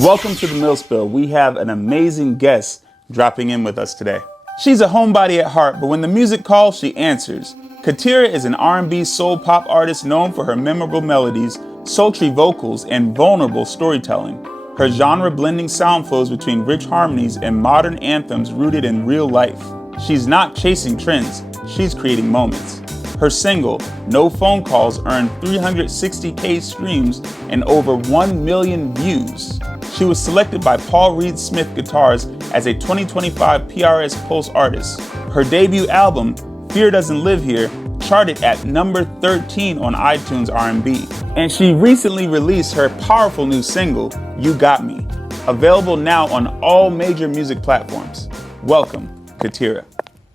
Welcome to the MillzSpill. We have an amazing guest dropping in with us today. She's a homebody at heart, but when the music calls, she answers. Katera is an R&B soul pop artist known for her memorable melodies, sultry vocals, and vulnerable storytelling. Her genre-blending sound flows between rich harmonies and modern anthems rooted in real life. She's not chasing trends, she's creating moments. Her single, No Phone Calls, earned 360K streams and over 1 million views. She was selected by Paul Reed Smith Guitars as a 2025 PRS Pulse artist. Her debut album, Fear Doesn't Live Here, charted at number 13 on iTunes R&B. And she recently released her powerful new single, You Got Me, available now on all major music platforms. Welcome, Katera.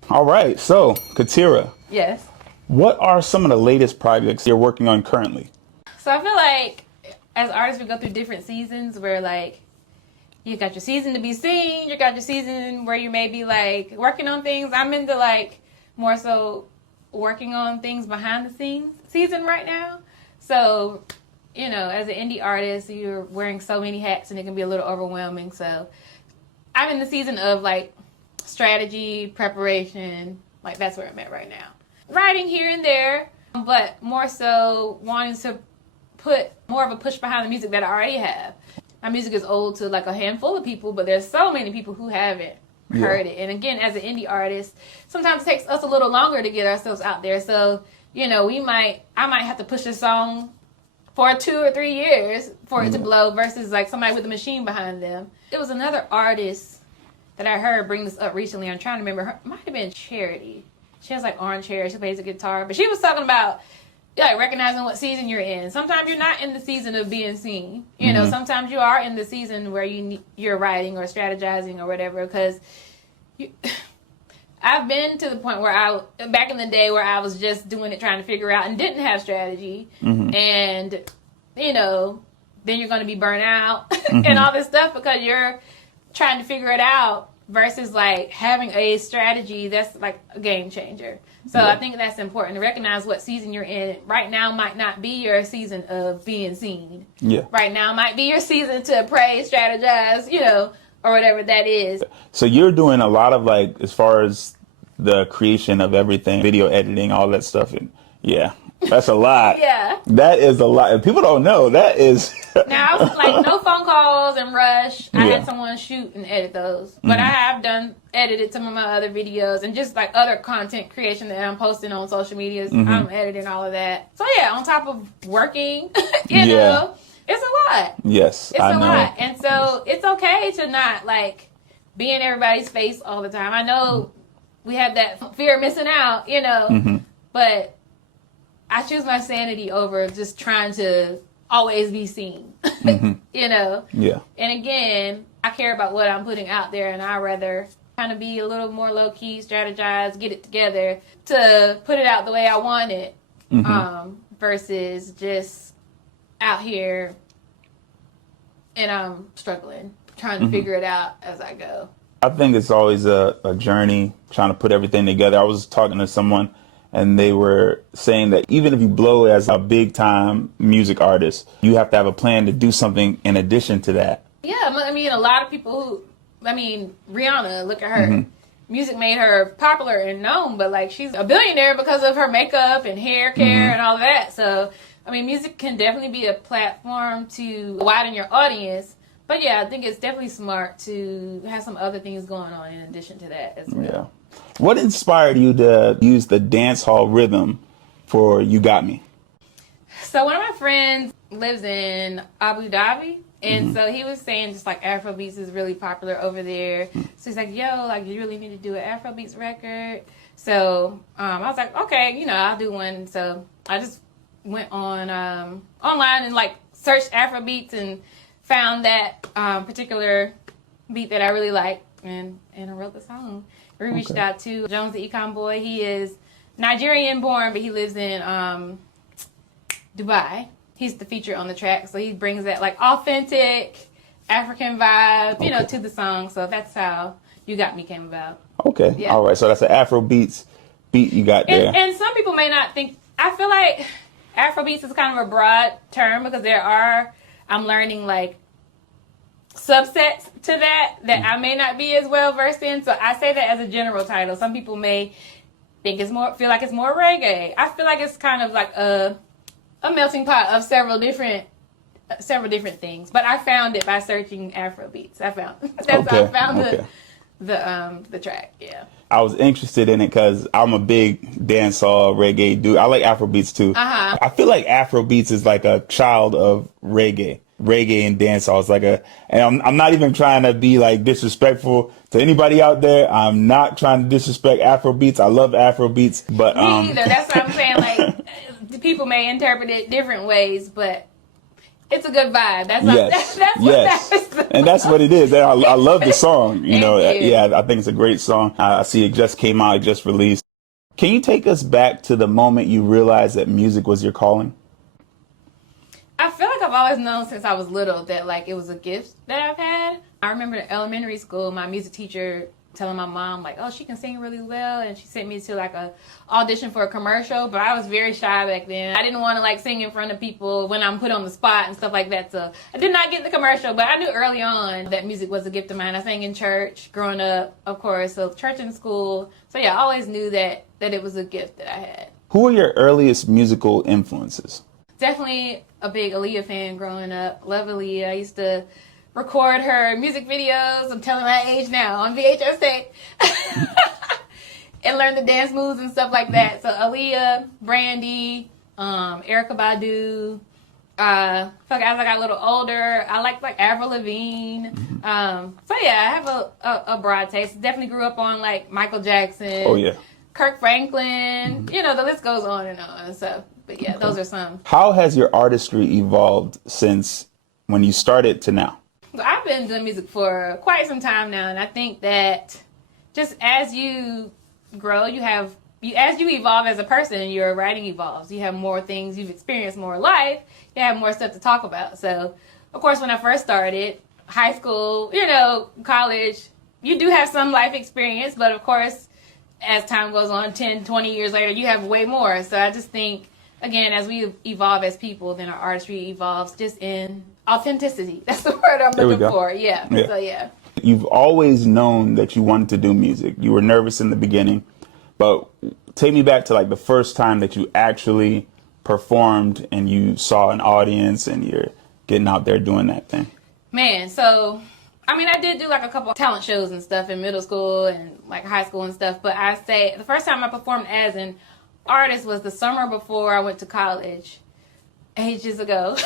All right, so Katera. Yes. What are some of the latest projects you're working on currently? So I feel like as artists, we go through different seasons where, like, you got your season to be seen, you got your season where you may be, like, working on things. I'm into, like, more so working on things behind the scenes season right now. So, you know, as an indie artist, you're wearing so many hats and it can be a little overwhelming. So I'm in the season of, like, strategy, preparation. Like, that's where I'm at right now. Writing here and there, but more so wanting to put more of a push behind the music that I already have. My music is old to like a handful of people, but there's so many people who haven't heard it. And again, as an indie artist, sometimes it takes us a little longer to get ourselves out there. So, you know, I might have to push a song for 2 or 3 years for it to blow versus like somebody with a machine behind them. It was another artist that I heard bring this up recently. I'm trying to remember her. It might have been Charity. She has like orange hair. She plays the guitar. But she was talking about like recognizing what season you're in. Sometimes you're not in the season of being seen. You know, sometimes you are in the season where you're writing or strategizing or whatever. Because I've been to the point where back in the day where I was just doing it, trying to figure out and didn't have strategy. And, you know, then you're going to be burnt out and all this stuff because you're trying to figure it out. Versus like having a strategy that's like a game changer. So I think that's important to recognize what season you're in. Right now might not be your season of being seen. Yeah. Right now might be your season to pray, strategize, you know, or whatever that is. So you're doing a lot of like, as far as the creation of everything, video editing, all that stuff. And yeah, that's a lot. Yeah. That is a lot. If people don't know, that is. Now, I was like, No Phone Calls and Rush. I had someone shoot and edit those. But I have edited some of my other videos and just like other content creation that I'm posting on social medias. I'm editing all of that. So yeah, on top of working, you know, it's a lot. Yes, it's a lot. And so it's okay to not like be in everybody's face all the time. I know we have that fear of missing out, you know, but I choose my sanity over just trying to always be seen, you know? Yeah. And again, I care about what I'm putting out there, and I'd rather kind of be a little more low-key, strategize, get it together to put it out the way I want it versus just out here and I'm struggling, trying to figure it out as I go. I think it's always a journey trying to put everything together. I was talking to someone and they were saying that even if you blow as a big time music artist, you have to have a plan to do something in addition to that. Yeah, I mean, a lot of people Rihanna, look at her. Music made her popular and known, but like she's a billionaire because of her makeup and hair care and all that. So, I mean, music can definitely be a platform to widen your audience. But yeah, I think it's definitely smart to have some other things going on in addition to that as well. Yeah. What inspired you to use the dance hall rhythm for You Got Me? So one of my friends lives in Abu Dhabi, and so he was saying just like Afrobeats is really popular over there. So he's like, yo, like you really need to do an Afrobeats record. So I was like, okay, you know, I'll do one. So I just went on online and like searched Afrobeats and found that particular beat that I really liked, and I wrote the song. We reached out to Jones the Ikomboy. He is Nigerian born, but he lives in Dubai. He's the feature on the track, so he brings that like authentic African vibe, you know, to the song. So that's how You Got Me came about. Okay, yeah. All right. So that's an Afrobeats beat you got there. And some people may not think. I feel like Afrobeats is kind of a broad term because I'm learning like subsets to that I may not be as well versed in. So I say that as a general title. Some people may think feel like it's more reggae. I feel like it's kind of like a melting pot of several different things. But I found it by searching Afrobeats. How I found the track. Yeah. I was interested in it because I'm a big dancehall reggae dude. I like Afrobeats too. I feel like Afrobeats is like a child of reggae and dancehall. It's like and I'm not even trying to be like disrespectful to anybody out there. I'm not trying to disrespect Afrobeats. I love Afrobeats, but me either. That's what I'm saying. Like people may interpret it different ways, but it's a good vibe. That's and that's what it is. I love the song. Yeah, I think it's a great song. I see it just came out, it just released. Can you take us back to the moment you realized that music was your calling? I feel like I've always known since I was little that like it was a gift that I've had. I remember in elementary school, my music teacher telling my mom like, oh, she can sing really well, and she sent me to like a audition for a commercial, but I was very shy back then. I didn't want to like sing in front of people when I'm put on the spot and stuff like that, so I did not get the commercial, but I knew early on that music was a gift of mine. I sang in church growing up, of course, so church and school, so yeah, I always knew that it was a gift that I had. Who are your earliest musical influences? Definitely a big Aaliyah fan growing up. Love Aaliyah. I used to record her music videos. I'm telling my age now on VHS tape. And learn the dance moves and stuff like that. So Aaliyah, Brandy, Erykah Badu. As I got a little older, I like Avril Lavigne. So yeah, I have a broad taste. Definitely grew up on like Michael Jackson. Oh yeah. Kirk Franklin. You know, the list goes on and on. So, but yeah, those are some. How has your artistry evolved since when you started to now? So I've been doing music for quite some time now, and I think that just as you grow, as you evolve as a person, your writing evolves. You have more things, you've experienced more life, you have more stuff to talk about. So, of course, when I first started, high school, college, you do have some life experience, but of course, as time goes on, 10, 20 years later, you have way more. So I just think, again, as we evolve as people, then our artistry evolves just in authenticity. That's the word I'm looking for. Yeah. So, yeah. You've always known that you wanted to do music. You were nervous in the beginning, but take me back to like the first time that you actually performed and you saw an audience and you're getting out there doing that thing. Man, so I did do like a couple of talent shows and stuff in middle school and like high school and stuff, but I say the first time I performed as an artist was the summer before I went to college, ages ago.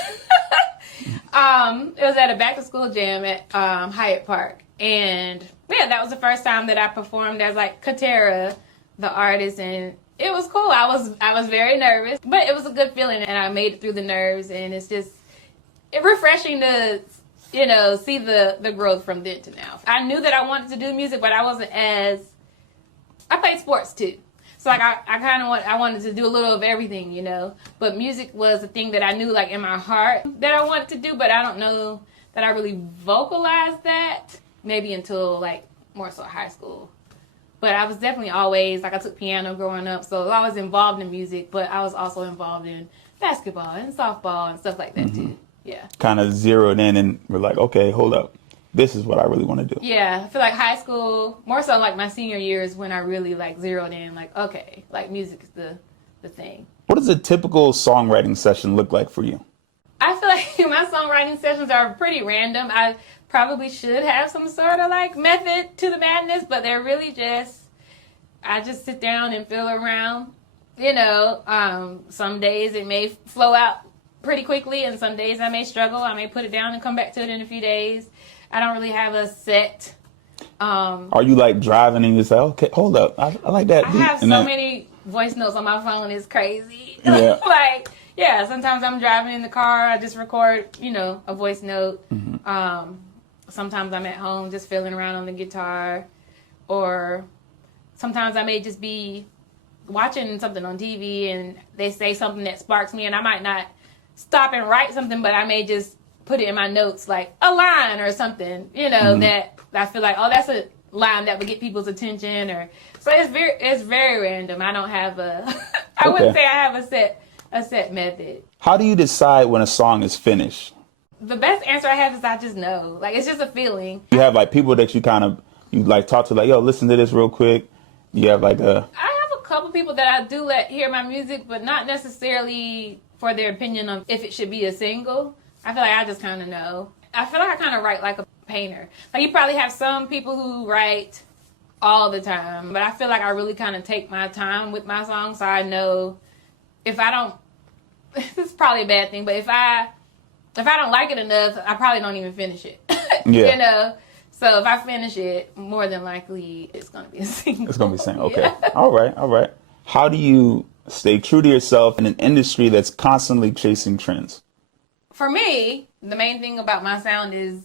It was at a back to school jam at Hyatt Park, and yeah, that was the first time that I performed as like Katera, the artist, and it was cool. I was very nervous, but it was a good feeling, and I made it through the nerves, and it's just refreshing to see the growth from then to now. I knew that I wanted to do music, but I played sports too. So like I wanted to do a little of everything, but music was the thing that I knew like in my heart that I wanted to do, but I don't know that I really vocalized that maybe until like more so high school. But I was definitely always, like I took piano growing up, so I was involved in music, but I was also involved in basketball and softball and stuff like that too. Yeah. Kind of zeroed in and we're like, okay, hold up. This is what I really want to do. Yeah, I feel like high school, more so like my senior year is when I really like zeroed in, like, okay, like music is the thing. What does a typical songwriting session look like for you? I feel like my songwriting sessions are pretty random. I probably should have some sort of like method to the madness, but they're really I just sit down and feel around. Some days it may flow out pretty quickly, and some days I may struggle. I may put it down and come back to it in a few days. I don't really have a set. Are you like driving and you say, okay, hold up, I like that beat. I have so many voice notes on my phone, it's crazy. Yeah. Sometimes I'm driving in the car, I just record, a voice note. Sometimes I'm at home just fiddling around on the guitar, or sometimes I may just be watching something on TV and they say something that sparks me, and I might not stop and write something, but I may just put it in my notes, like a line or something, that I feel like, oh, that's a line that would get people's attention, or so it's very random. I don't have I wouldn't say I have a set method. How do you decide when a song is finished? the best answer I have is I just know. Like, it's just a feeling. You have like people that you like talk to, like, yo, listen to this real quick. You have like I have a couple people that I do let hear my music, but not necessarily for their opinion on if it should be a single. I feel like I just kind of know. I feel like I kind of write like a painter. Like, you probably have some people who write all the time, but I feel like I really kind of take my time with my songs, so I know if I don't, this is probably a bad thing, but if I don't like it enough, I probably don't even finish it. Yeah. You know? So if I finish it, more than likely it's going to be a single. It's going to be single. Okay. Yeah. All right. How do you stay true to yourself in an industry that's constantly chasing trends? For me, the main thing about my sound is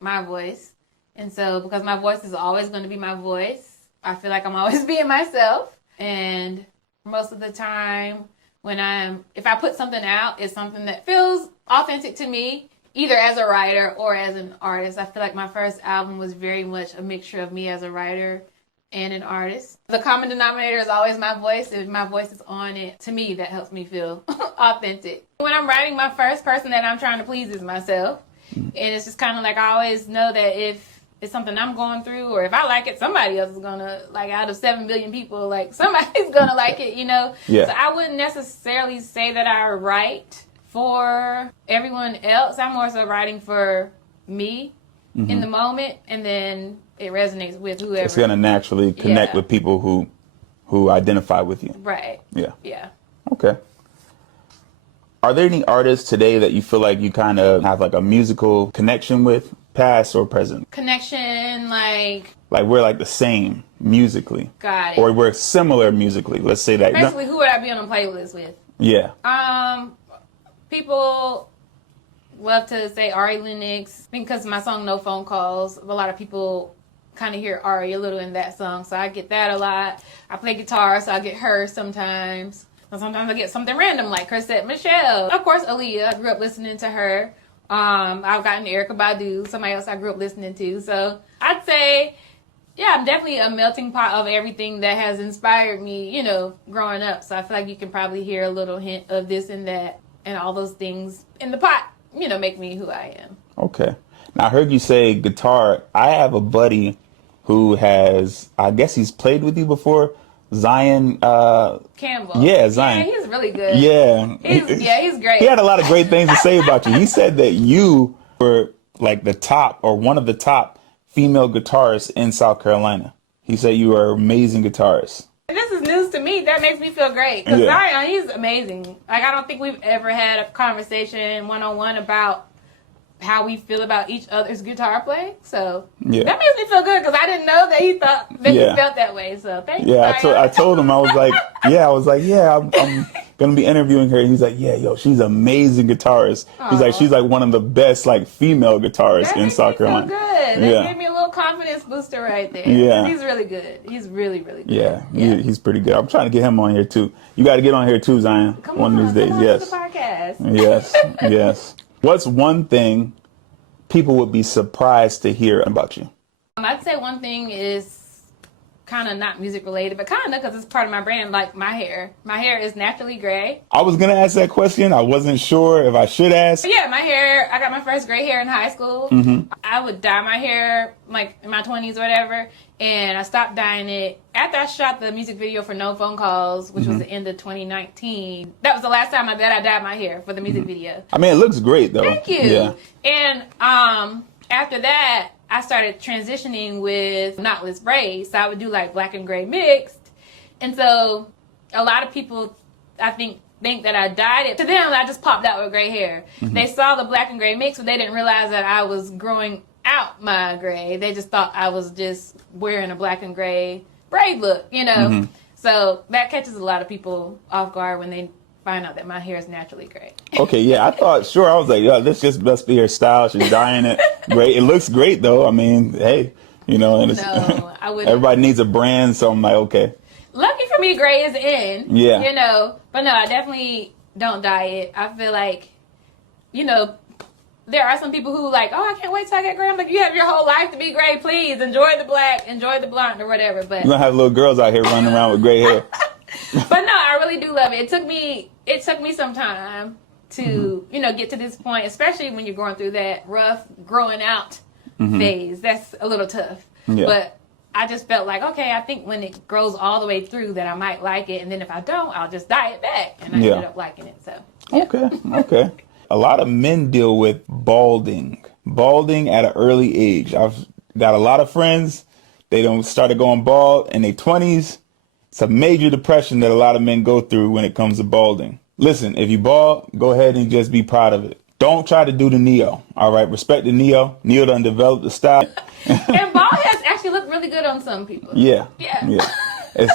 my voice. And so because my voice is always going to be my voice, I feel like I'm always being myself. And most of the time if I put something out, it's something that feels authentic to me, either as a writer or as an artist. I feel like my first album was very much a mixture of me as a writer and an artist. The common denominator is always my voice. If my voice is on it, to me, that helps me feel authentic. When I'm writing, my first person that I'm trying to please is myself. And it's just kind of like I always know that if it's something I'm going through, or if I like it, somebody else is gonna, like, out of 7 billion people, like, somebody's gonna like it, you know? Yeah. So I wouldn't necessarily say that I write for everyone else. I'm more so writing for me in the moment, and then it resonates with whoever. It's going to naturally connect with people who identify with you. Right. Yeah. Yeah. Okay. Are there any artists today that you feel like you kind of have like a musical connection with, past or present? Connection, like we're like the same musically. Got it. Or we're similar musically. Let's say that. Basically, who would I be on a playlist with? Yeah. People love to say Ari Lennox because my song No Phone Calls. A lot of people kind of hear Ari a little in that song, so I get that a lot. I play guitar, so I get her sometimes. And sometimes I get something random like Chrisette Michelle. Of course, Aaliyah. I grew up listening to her. I've gotten Erykah Badu, somebody else I grew up listening to. So I'd say, yeah, I'm definitely a melting pot of everything that has inspired me, you know, growing up. So I feel like you can probably hear a little hint of this and that, and all those things in the pot, you know, make me who I am. Okay. Now, I heard you say guitar. I have a buddy who has, I guess he's played with you before, Zion. Campbell. Yeah, Zion. Yeah, he's really good. Yeah. He's great. He had a lot of great things to say about you. He said that you were like the top, or one of the top female guitarists in South Carolina. He said you are an amazing guitarist. This is news to me. That makes me feel great. Because Zion, he's amazing. Like, I don't think we've ever had a conversation one-on-one about how we feel about each other's guitar playing. So that makes me feel good, because I didn't know that he thought that he felt that way. So thank you. I told him, I was like, I'm going to be interviewing her. And he's like, yo, she's an amazing guitarist. He's like, she's like one of the best like female guitarists in South Carolina. That good. That gave me a little confidence booster right there. Yeah. He's really good. He's really, really good. Yeah. He's pretty good. I'm trying to get him on here too. You got to get on here too, Zion. One of these days. Yes. To the podcast. Yes. What's one thing people would be surprised to hear about you? I'd say one thing is kind of not music related, but kind of, because it's part of my brand, like my hair. My hair is naturally gray. I was going to ask that question. I wasn't sure if I should ask. But yeah, my hair, I got my first gray hair in high school. I would dye my hair like in my 20s or whatever, and I stopped dyeing it after I shot the music video for No Phone Calls, which was the end of 2019. That was the last time that I dyed my hair for the music video. I mean, it looks great though. Thank you. Yeah. And after that, I started transitioning with knotless braids. So I would do like black and gray mixed. And so a lot of people, I think that I dyed it. To them, I just popped out with gray hair. They saw the black and gray mix, but they didn't realize that I was growing out my gray. They just thought I was just wearing a black and gray braid look, you know? So that catches a lot of people off guard when they find out that my hair is naturally gray. Okay, yeah, I thought, sure, I was like, yeah, this just must be her style. She's dyeing it. Great. It looks great, though. I mean, hey, you know, and No, I wouldn't. Everybody needs a brand, so I'm like, okay. Lucky for me, gray is in. Yeah. You know, but no, I definitely don't dye it. I feel like, you know, there are some people who like, oh, I can't wait till I get gray. I'm like, you have your whole life to be gray. Please enjoy the black, enjoy the blonde or whatever. But You're going to have little girls out here running around with gray hair. But no, I really do love it. It took me some time to, get to this point, especially when you're going through that rough growing out phase. That's a little tough. Yeah. But I just felt like, okay, I think when it grows all the way through that I might like it. And then if I don't, I'll just diet back. And I ended up liking it. So, yeah. Okay. A lot of men deal with balding at an early age. I've got a lot of friends. They don't started going bald in their 20s. It's a major depression that a lot of men go through when it comes to balding. Listen, if you bald, go ahead and just be proud of it. Don't try to do the Neo. All right, respect the Neo. Neo done developed the style. And bald heads actually look really good on some people. Yeah. That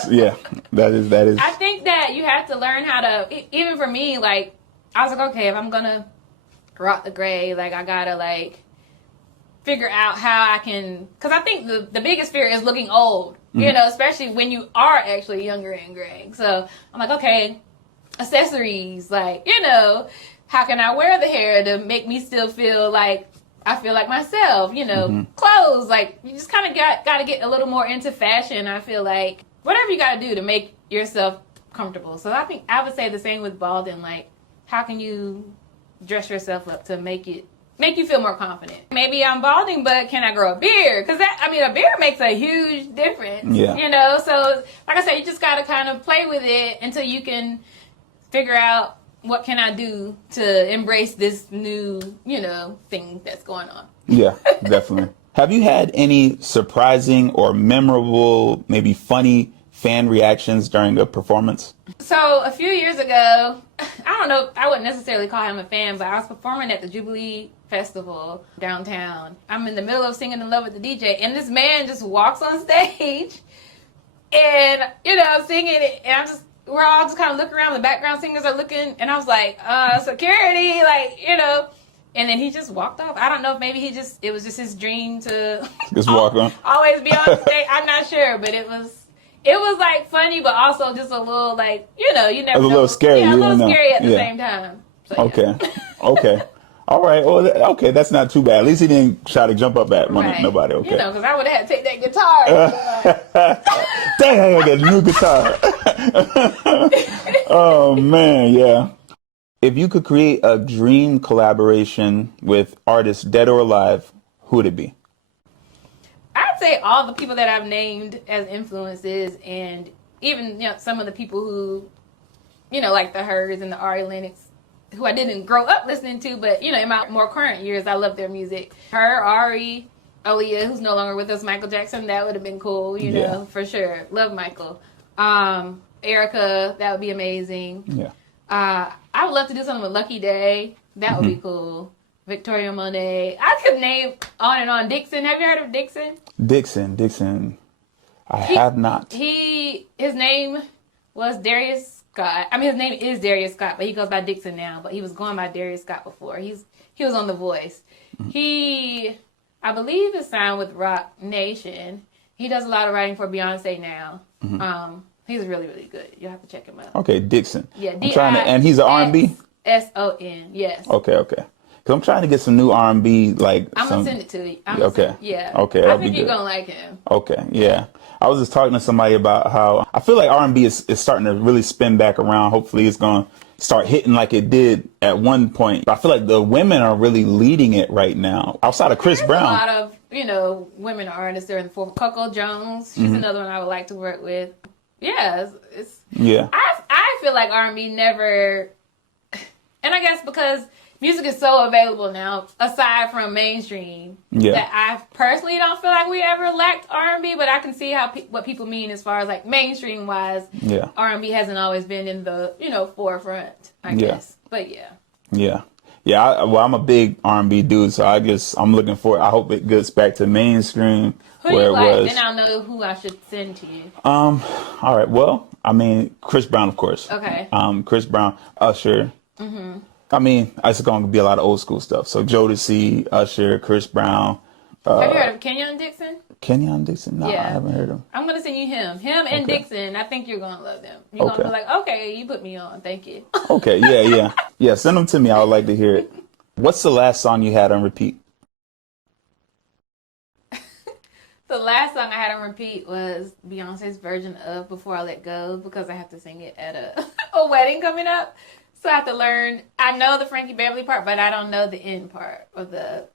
is. I think that you have to learn how to. Even for me, like I was like, okay, if I'm gonna rock the gray, like I gotta like figure out how I can. Because I think the biggest fear is looking old. Especially when you are actually younger and gray. So I'm like, okay, accessories, like how can I wear the hair to make me still feel like I feel like myself, clothes, like you just kind of got to get a little more into fashion. I feel like whatever you got to do to make yourself comfortable. So I think I would say the same with balding, like how can you dress yourself up to make you feel more confident? Maybe I'm balding, but can I grow a beard? Because a beard makes a huge difference, so like I said, you just got to kind of play with it until you can figure out what can I do to embrace this new, thing that's going on. Yeah, definitely. Have you had any surprising or memorable, maybe funny fan reactions during the performance? So a few years ago, I don't know, I wouldn't necessarily call him a fan, but I was performing at the Jubilee Festival downtown. I'm in the middle of singing in love with the DJ, and this man just walks on stage and, singing it, and we're all just kind of looking around. The background singers are looking, and I was like, security, and then he just walked off. I don't know if maybe it was just his dream to just walk on, always be on stage. I'm not sure, but it was like funny, but also just a little like, you never know. A little scary. Yeah, a little scary at the same time. So, Okay. All right. Well, okay. That's not too bad. At least he didn't try to jump up at nobody. Okay. Because I would have had to take that guitar. Dang, I got a new guitar. Oh, man. Yeah. If you could create a dream collaboration with artists dead or alive, who would it be? I'd say all the people that I've named as influences, and even some of the people who, like the Hers and the Ari Lennox, who I didn't grow up listening to, but in my more current years, I love their music. Her, Ari, Aaliyah, who's no longer with us, Michael Jackson, that would have been cool, for sure. Love Michael. Erica, that would be amazing. Yeah. I would love to do something with Lucky Day. That would be cool. Victoria Monet. I could name on and on. Dixon. Have you heard of Dixon? Dixon. I have not. His name was Darius Scott. His name is Darius Scott, but he goes by Dixon now. But he was going by Darius Scott before. He was on The Voice. He, I believe, is signed with Rock Nation. He does a lot of writing for Beyonce now. He's really, really good. You'll have to check him out. Okay, Dixon. Yeah, and he's an R&B? S-O-N, yes. Okay. Because I'm trying to get some new R&B, like... I'm going to send it to you. Okay. Yeah. Okay, I think you're going to like him. Okay, yeah. I was just talking to somebody about how I feel like R&B is starting to really spin back around. Hopefully it's going to start hitting like it did at one point. I feel like the women are really leading it right now. Outside of Chris Brown. A lot of, women artists there in the forefront. Coco Jones, she's another one I would like to work with. Yeah, I feel like R&B never, and I guess because music is so available now, aside from mainstream, that I personally don't feel like we ever lacked R&B, but I can see what people mean as far as like mainstream wise. Yeah, R&B hasn't always been in the forefront, I guess. But yeah. I'm a big R&B dude, so I'm looking for. I hope it gets back to mainstream. Who you like? Then I'll know who I should send to you. All right. Well, Chris Brown, of course. Okay. Chris Brown, Usher. It's going to be a lot of old school stuff. So Jodeci, Usher, Chris Brown. Have you heard of Kenyon Dixon? Kenyon Dixon? No, I haven't heard of him. I'm going to send you him. Him and Dixon. I think you're going to love them. You're going to be like, okay, you put me on. Thank you. Okay. Yeah. Yeah. Send them to me. I would like to hear it. What's the last song you had on repeat? The last song I had on repeat was Beyonce's version of Before I Let Go, because I have to sing it at a wedding coming up. So I have to learn. I know the Frankie Beverly part, but I don't know the end part of the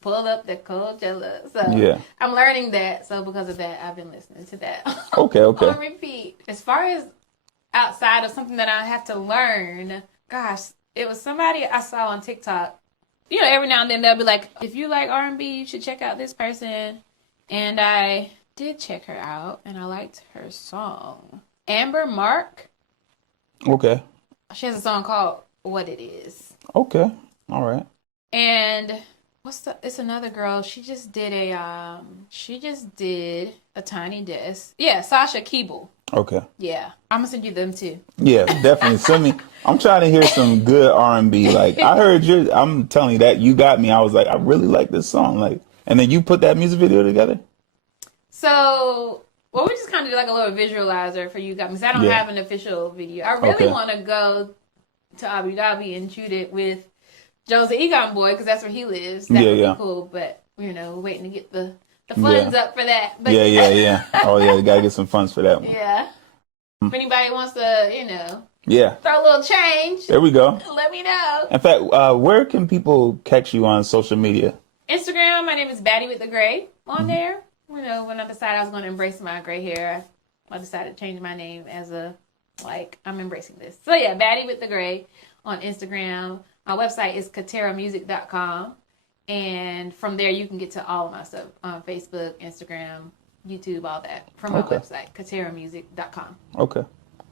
pull up the Coachella. So Yeah. I'm learning that. So because of that, I've been listening to that. Okay. On repeat. As far as outside of something that I have to learn, gosh, it was somebody I saw on TikTok. You know, every now and then they'll be like, if you like R&B, you should check out this person. And I did check her out, and I liked her song. Amber Mark. Okay. She has a song called What It Is. Okay. All right. And it's another girl. She just did a Tiny Desk. Yeah, Sasha Keeble. Okay. Yeah. I'm gonna send you them too. Yeah, definitely. Send me. I'm trying to hear some good R&B. Like, I heard I'm telling you that you got me. I was like, I really like this song. Like, and then you put that music video together? So, well, we just kind of did like a little visualizer for you guys. Because I don't have an official video. I really want to go to Abu Dhabi and shoot it with Jones the Ikomboy, because that's where he lives. That would be cool. But, you know, we're waiting to get the funds up for that. But Yeah. Oh, yeah, you got to get some funds for that one. Yeah. If anybody wants to, you know, throw a little change, there we go. Let me know. In fact, where can people catch you on social media? Instagram, my name is Batty with the Gray on there. You know, when I decided I was going to embrace my gray hair, I decided to change my name as I'm embracing this. So yeah, Batty with the Gray on Instagram. My website is KateraMusic.com. And from there, you can get to all of my stuff on Facebook, Instagram, YouTube, all that from my website, KateraMusic.com. Okay.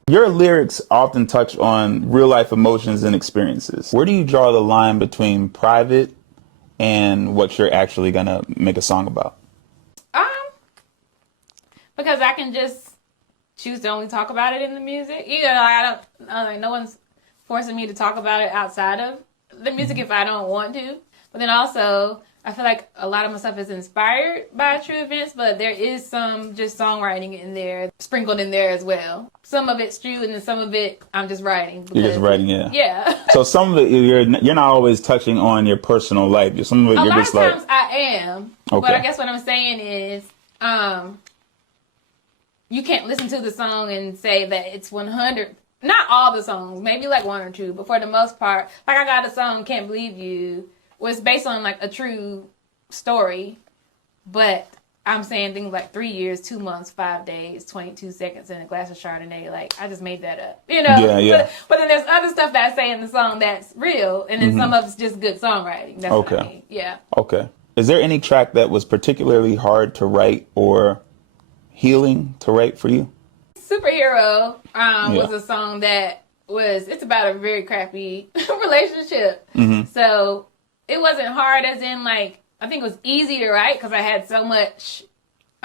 Your lyrics often touch on real life emotions and experiences. Where do you draw the line between private and what you're actually going to make a song about? Because I can just choose to only talk about it in the music. You know, no one's forcing me to talk about it outside of the music if I don't want to. But then also, I feel like a lot of my stuff is inspired by true events, but there is some just songwriting in there, sprinkled in there as well. Some of it's true, and then some of it I'm just writing. You're just writing, yeah. Yeah. So some of it, you're not always touching on your personal life. Some of it, you're just like... A lot of times I am. Okay. But I guess what I'm saying is, you can't listen to the song and say that it's 100. Not all the songs, maybe like one or two, but for the most part, like I got a song, Can't Believe You, was based on like a true story, but I'm saying things like 3 years, 2 months, 5 days, 22 seconds, and a glass of Chardonnay. Like, I just made that up, you know? Yeah. But then there's other stuff that I say in the song that's real, and then some of it's just good songwriting. That's what I mean. Yeah. Okay. Is there any track that was particularly hard to write or healing to write for you? Superhero was a song that it's about a very crappy relationship. So it wasn't hard as in like, I think it was easy to write because I had so much.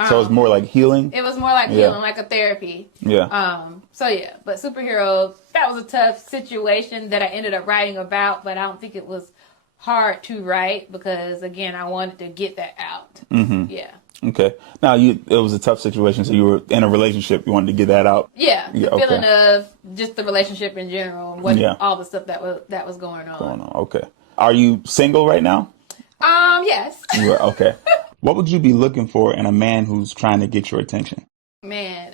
So it was more like healing? It was more like healing, like a therapy. Yeah. So yeah, but Superhero, that was a tough situation that I ended up writing about, but I don't think it was hard to write because again, I wanted to get that out. Yeah. Okay. Now, it was a tough situation, so you were in a relationship. You wanted to get that out. Yeah, the feeling of just the relationship in general, and all the stuff that was going on. Okay. Are you single right now? Yes. Okay. What would you be looking for in a man who's trying to get your attention? Man,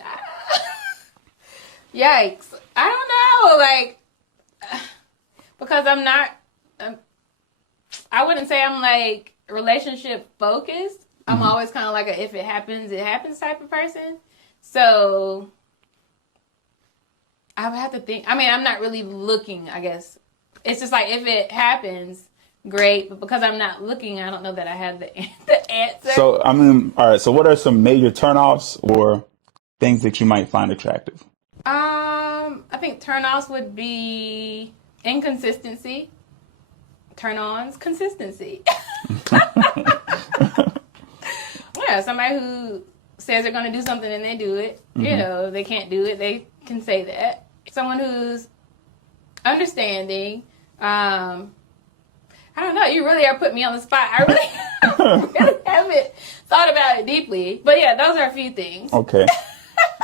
yikes! I don't know, like, because I'm not. I wouldn't say I'm like relationship focused. I'm always kind of like a if it happens, it happens type of person. So I would have to think. I mean, I'm not really looking, I guess. It's just like if it happens, great. But because I'm not looking, I don't know that I have the answer. So, I mean, all right. So what are some major turnoffs or things that you might find attractive? I think turnoffs would be inconsistency. Turn-ons, consistency. Yeah, somebody who says they're going to do something and they do it. You know, they can't do it. They can say that. Someone who's understanding. I don't know. You really are putting me on the spot. I really haven't thought about it deeply. But yeah, those are a few things. Okay.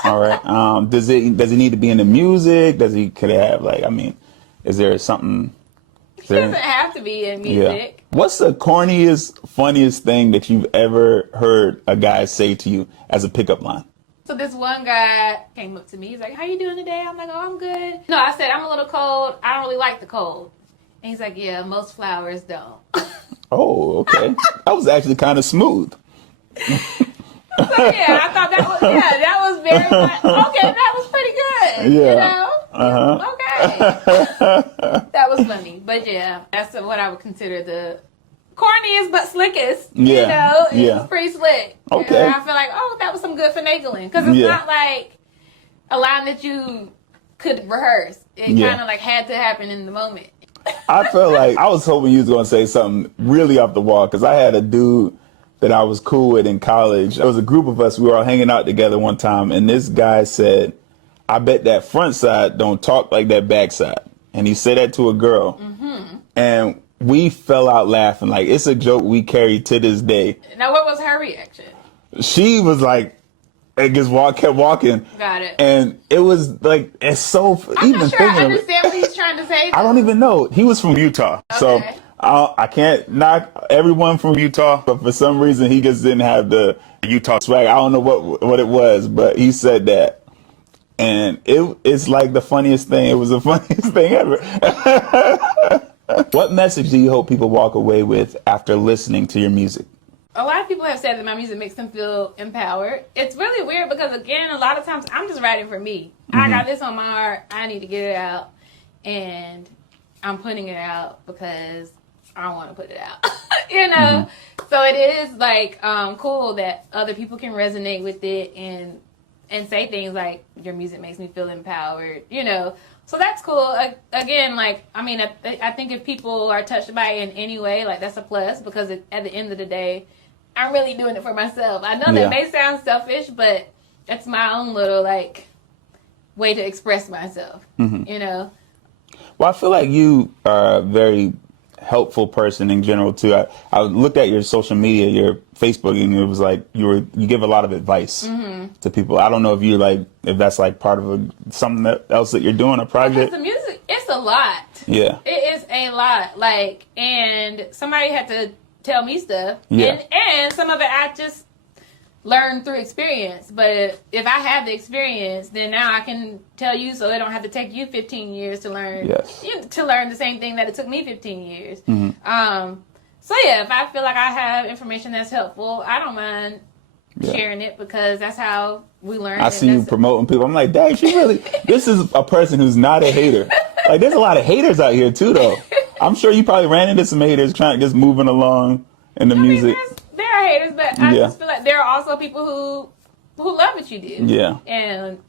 All right. Does he need to be into music? Could it have like, I mean, is there something? He doesn't have to be in music. Yeah. What's the corniest, funniest thing that you've ever heard a guy say to you as a pickup line? So this one guy came up to me. He's like, how you doing today? I'm like, oh, I'm good. No, I said, I'm a little cold. I don't really like the cold. And he's like, yeah, most flowers don't. Oh, okay. That was actually kind of smooth. So yeah, I thought that was very much, okay, that was pretty good. Yeah. You know? Okay. That was funny. But yeah, that's what I would consider the corniest but slickest. Yeah. You know? It Yeah. was pretty slick. Okay. And I feel like, oh, that was some good finagling. Because it's not like a line that you could rehearse. It kind of like had to happen in the moment. I felt like I was hoping you was going to say something really off the wall, because I had a dude that I was cool with in college. There was a group of us. We were all hanging out together one time, and this guy said, I bet that front side don't talk like that back side. And he said that to a girl. Mm-hmm. And we fell out laughing. Like, it's a joke we carry to this day. Now, what was her reaction? She was like, it just kept walking. Got it. And it was like, it's so, I'm even not sure thinking I of it. understand what he's trying to say. I don't even know. He was from Utah. Okay. So I can't knock everyone from Utah, but for some reason he just didn't have the Utah swag. I don't know what it was, but he said that. And it's like the funniest thing. It was the funniest thing ever. What message do you hope people walk away with after listening to your music? A lot of people have said that my music makes them feel empowered. It's really weird because, again, a lot of times I'm just writing for me. Mm-hmm. I got this on my heart. I need to get it out. And I'm putting it out because I want to put it out. You know? Mm-hmm. So it is, like, cool that other people can resonate with it and say things like, your music makes me feel empowered, you know? So that's cool. Again, like, I mean, I think if people are touched by it in any way, like, that's a plus, because at the end of the day, I'm really doing it for myself. I know that may sound selfish, but that's my own little, like, way to express myself, you know? Well, I feel like you are a very helpful person in general, too. I looked at your social media, your Facebook, and it was like you give a lot of advice to people. I don't know if that's like part of something else that you're doing, a project. Because the music, it's a lot. Yeah. It is a lot. Like, and somebody had to tell me stuff. Yeah. And some of it I just learned through experience. But if I have the experience, then now I can tell you, so it don't have to take you 15 years to learn. Yes. To learn the same thing that it took me 15 years. So yeah, if I feel like I have information that's helpful, I don't mind sharing it, because that's how we learn. I see you promoting people. I'm like, dang, this is a person who's not a hater. Like, there's a lot of haters out here too, though. I'm sure you probably ran into some haters trying to just moving along in the music. There are haters, but I just feel like there are also people who love what you do. Yeah. And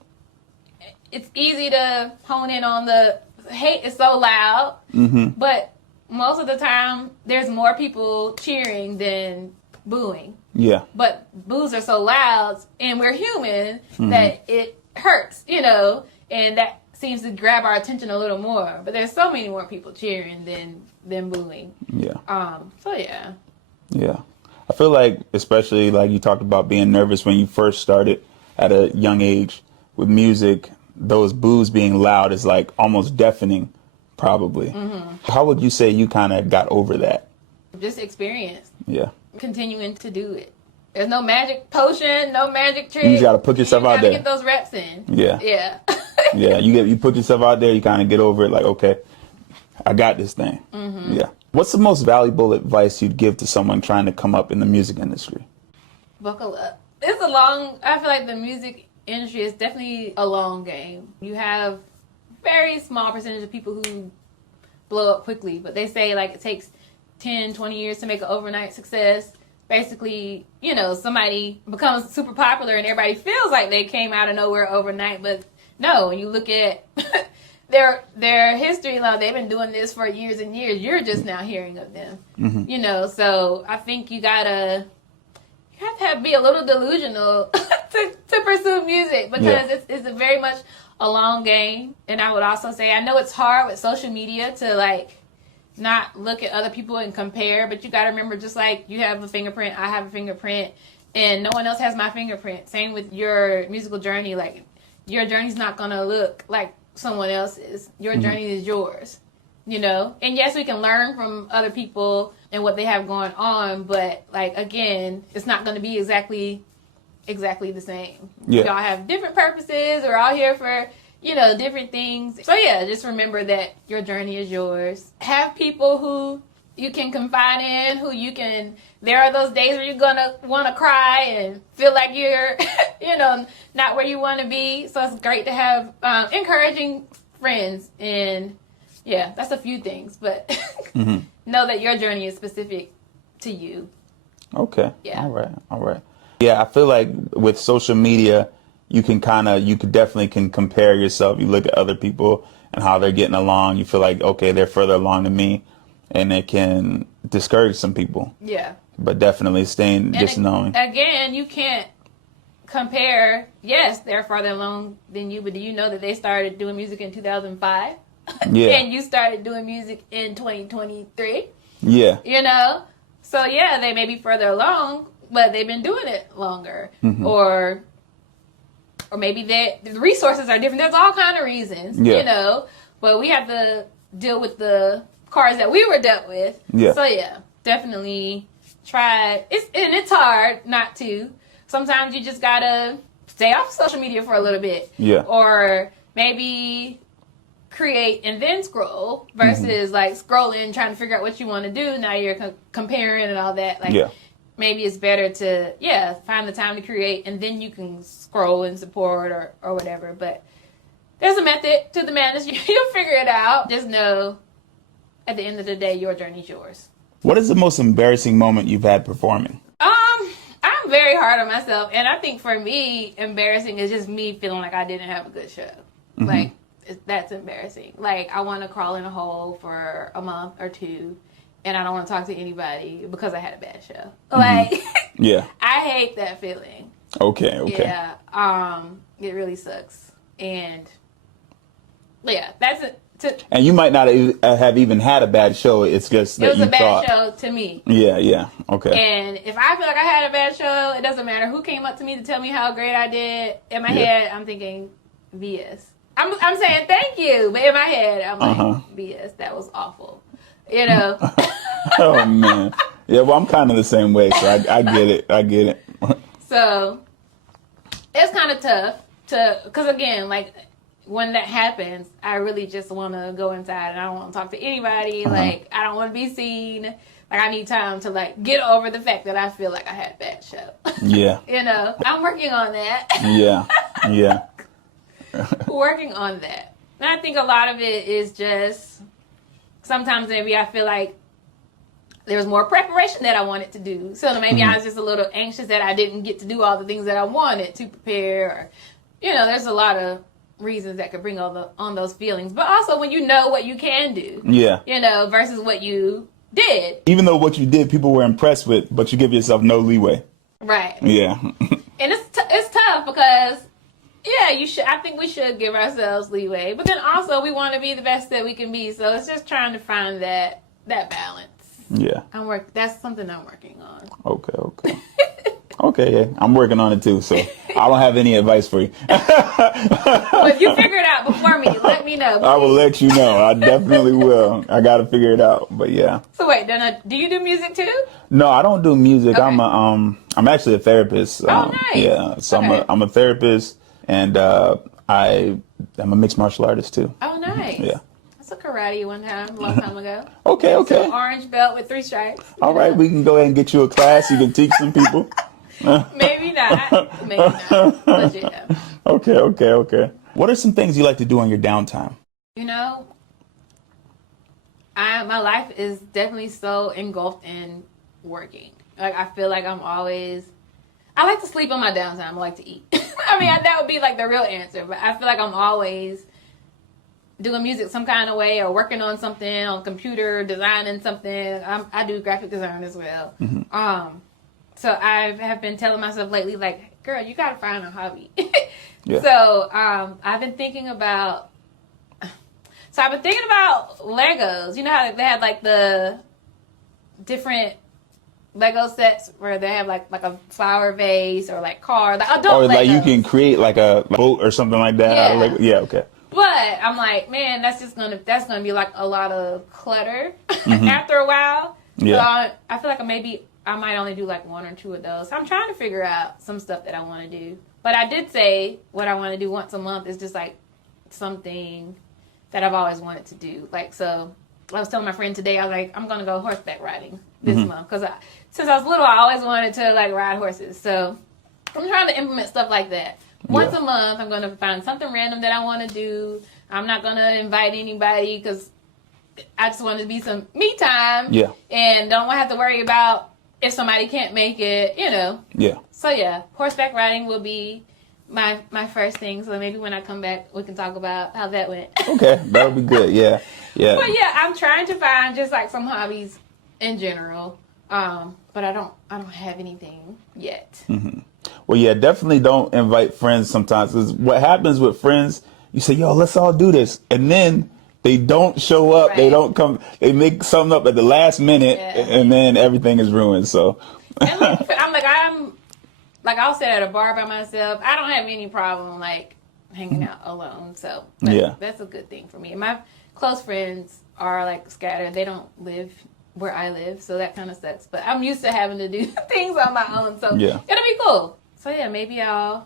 it's easy to hone in on the hate is so loud, but most of the time there's more people cheering than booing. Yeah. But boos are so loud, and we're human, that it hurts, you know, and that seems to grab our attention a little more. But there's so many more people cheering than booing. Yeah. So yeah. Yeah. I feel like, especially like you talked about being nervous when you first started at a young age with music, those boos being loud is like almost deafening, probably. How would you say you kind of got over that? Just experience. Yeah. Continuing to do it. There's no magic potion, no magic trick. You just got to put yourself out there. You got to get those reps in. Yeah. Yeah. Yeah. You put yourself out there, you kind of get over it like, okay, I got this thing. Yeah. What's the most valuable advice you'd give to someone trying to come up in the music industry? Buckle up. I feel like the music industry is definitely a long game. You have very small percentage of people who blow up quickly, but they say like it takes 10, 20 years to make an overnight success. Basically, you know, somebody becomes super popular and everybody feels like they came out of nowhere overnight, but no, when you look at their history, like they've been doing this for years and years. You're just now hearing of them, you know. So I think you have to be a little delusional to pursue music, because it's a very much a long game. And I would also say, I know it's hard with social media to like not look at other people and compare, but you got to remember, just like you have a fingerprint, I have a fingerprint, and no one else has my fingerprint. Same with your musical journey. Like, your journey's not gonna look like someone else's. Your journey is yours, you know? And yes, we can learn from other people and what they have going on, but like, again, it's not going to be exactly exactly the same. Yeah. We all have different purposes. We're all here for, different things. So yeah, just remember that your journey is yours. Have people who you can confide in, there are those days where you're gonna want to cry and feel like you're, not where you want to be. So it's great to have encouraging friends. And yeah, that's a few things, but know that your journey is specific to you. Okay. Yeah. All right. Yeah, I feel like with social media, you could definitely compare yourself. You look at other people and how they're getting along. You feel like, okay, they're further along than me, and it can discourage some people. Yeah. But definitely knowing. Again, you can't compare. Yes, they're farther along than you, but do you know that they started doing music in 2005? Yeah. And you started doing music in 2023? Yeah. So yeah, they may be further along, but they've been doing it longer. Or maybe the resources are different. There's all kind of reasons, but we have to deal with the cards that we were dealt with. Yeah. So yeah, definitely try. It's hard not to. Sometimes you just gotta stay off social media for a little bit. Yeah. Or maybe create and then scroll versus like scrolling, trying to figure out what you want to do. Now you're comparing and all that. Maybe it's better to, find the time to create and then you can scroll and support or whatever. But there's a method to the madness. You'll figure it out. Just know at the end of the day, your journey's yours. What is the most embarrassing moment you've had performing? I'm very hard on myself. And I think for me, embarrassing is just me feeling like I didn't have a good show. Like, that's embarrassing. Like, I want to crawl in a hole for a month or two. And I don't want to talk to anybody because I had a bad show. Like, yeah, I hate that feeling. Okay. Yeah, it really sucks. And yeah, that's it. And you might not have even had a bad show. It's just that it was you a bad thought. show to me. Yeah, okay. And if I feel like I had a bad show, it doesn't matter who came up to me to tell me how great I did. In my head, I'm thinking BS. I'm saying thank you, but in my head, I'm like BS. That was awful. Oh man. Yeah, well, I'm kind of the same way, so I get it. So it's kind of tough because again, like when that happens, I really just want to go inside and I don't want to talk to anybody. Like I don't want to be seen. Like I need time to like get over the fact that I feel like I had a bad show. Yeah. I'm working on that. Yeah. Working on that. And I think a lot of it is just sometimes maybe I feel like there was more preparation that I wanted to do. So maybe I was just a little anxious that I didn't get to do all the things that I wanted to prepare. Or, there's a lot of reasons that could bring on those feelings. But also when you know what you can do. Yeah. Versus what you did. Even though what you did, people were impressed with, but you give yourself no leeway. Right. Yeah. And it's tough because, I think we should give ourselves leeway. But then also we want to be the best that we can be. So it's just trying to find that balance. Yeah. That's something I'm working on. Okay. Okay, yeah. I'm working on it too, so I don't have any advice for you. Well, if you figure it out before me, let me know. Please. I will let you know. I definitely will. I got to figure it out, but yeah. So wait, do you do music too? No, I don't do music. Okay. I'm actually a therapist. Oh, nice. Yeah, so okay. I'm a therapist, and I'm a mixed martial artist too. Oh, nice. Yeah. A karate one time, a long time ago. Okay. So orange belt with 3 stripes. All right, we can go ahead and get you a class. You can teach some people. Maybe not. But yeah. Okay. What are some things you like to do on your downtime? My life is definitely so engulfed in working. Like I feel like I like to sleep on my downtime. I like to eat. I mean, that would be like the real answer, but I feel like I'm always doing music some kind of way or working on something on computer, designing something. I do graphic design as well. So I have been telling myself lately, like, girl, you got to find a hobby. Yeah. So I've been thinking about Legos. You know how they have like the different Lego sets where they have like a flower vase or like car, like adult Or like Legos. you can create like a boat or something like that. Yeah. Out of Lego. Yeah, okay. But I'm like, man, that's gonna be like a lot of clutter after a while. Yeah. So I feel like maybe I might only do like 1 or 2 of those. So I'm trying to figure out some stuff that I want to do. But I did say what I want to do once a month is just like something that I've always wanted to do. Like, so I was telling my friend today, I was like, I'm going to go horseback riding this month. Because since I was little, I always wanted to like ride horses. So I'm trying to implement stuff like that. Once a month, I'm going to find something random that I want to do. I'm not going to invite anybody because I just want it to be some me time. Yeah. And don't have to worry about if somebody can't make it, you know. Yeah. So yeah, horseback riding will be my first thing. So maybe when I come back, we can talk about how that went. Okay, that would be good. Yeah. Yeah. But yeah, I'm trying to find just like some hobbies in general. But I don't have anything yet. Well, yeah, definitely don't invite friends sometimes. Because what happens with friends, you say, yo, let's all do this. And then they don't show up. Right. They don't come. They make something up at the last minute. And then everything is ruined. So And I'll sit at a bar by myself. I don't have any problem like hanging out alone. So that's a good thing for me. And my close friends are like scattered. They don't live where I live, so that kind of sucks. But I'm used to having to do things on my own, so it'll be cool. So yeah, maybe I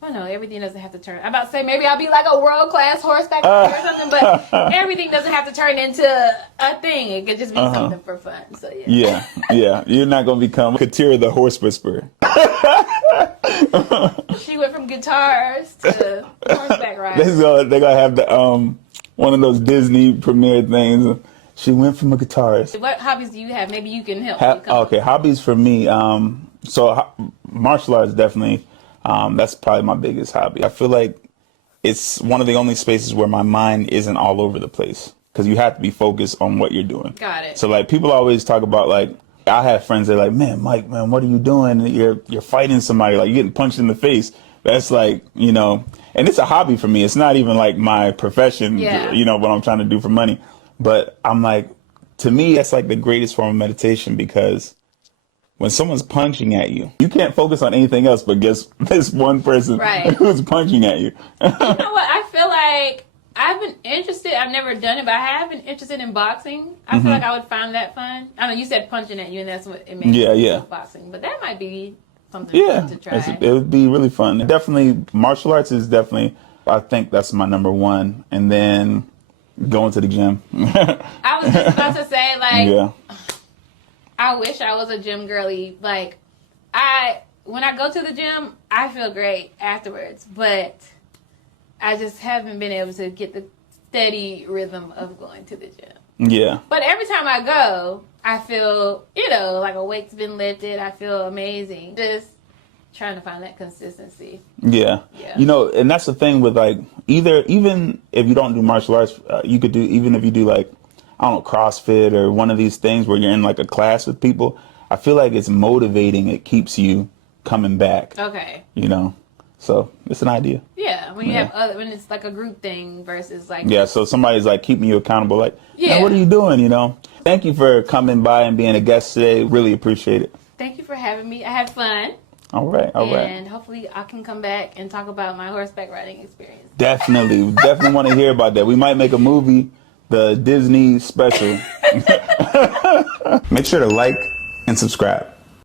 don't know, everything doesn't have to turn. I'm about to say maybe I'll be like a world-class horseback rider or something, but everything doesn't have to turn into a thing. It could just be something for fun. So yeah. You're not gonna become Katera the horse whisperer. She went from guitars to horseback riding. They're gonna have the one of those Disney premiere things. She went from a guitarist. What hobbies do you have? Maybe you can help me. Okay, hobbies for me. So martial arts definitely. That's probably my biggest hobby. I feel like it's one of the only spaces where my mind isn't all over the place because you have to be focused on what you're doing. Got it. So like people always talk about like I have friends that are like, man, Mike, man, what are you doing? You're fighting somebody, like you're getting punched in the face. That's like, you know, and it's a hobby for me. It's not even like my profession, you know, what I'm trying to do for money. But I'm like, to me, that's like the greatest form of meditation because when someone's punching at you, you can't focus on anything else but just this one person who's punching at you. You know what? I feel like I've been interested. I've never done it, but I have been interested in boxing. I feel like I would find that fun. I know you said punching at you, and that's what it makes boxing. But that might be something fun to try. It would be really fun. Definitely, martial arts is definitely, I think that's my number one. And then going to the gym. I was just about to say, like, I wish I was a gym girly. Like, when I go to the gym, I feel great afterwards, but I just haven't been able to get the steady rhythm of going to the gym. Yeah. But every time I go, I feel, you know, like a weight's been lifted. I feel amazing. Just trying to find that consistency. Yeah. You know, and that's the thing with like even if you don't do martial arts, you could do, even if you do like, I don't know, CrossFit or one of these things where you're in like a class with people, I feel like it's motivating. It keeps you coming back. Okay. You know, so it's an idea. Yeah. When you have when it's like a group thing versus like. Yeah. So somebody's like keeping you accountable. Like, man, what are you doing? You know, thank you for coming by and being a guest today. Really appreciate it. Thank you for having me. I had fun. All right. And hopefully I can come back and talk about my horseback riding experience. Definitely want to hear about that. We might make a movie, the Disney special. Make sure to like and subscribe.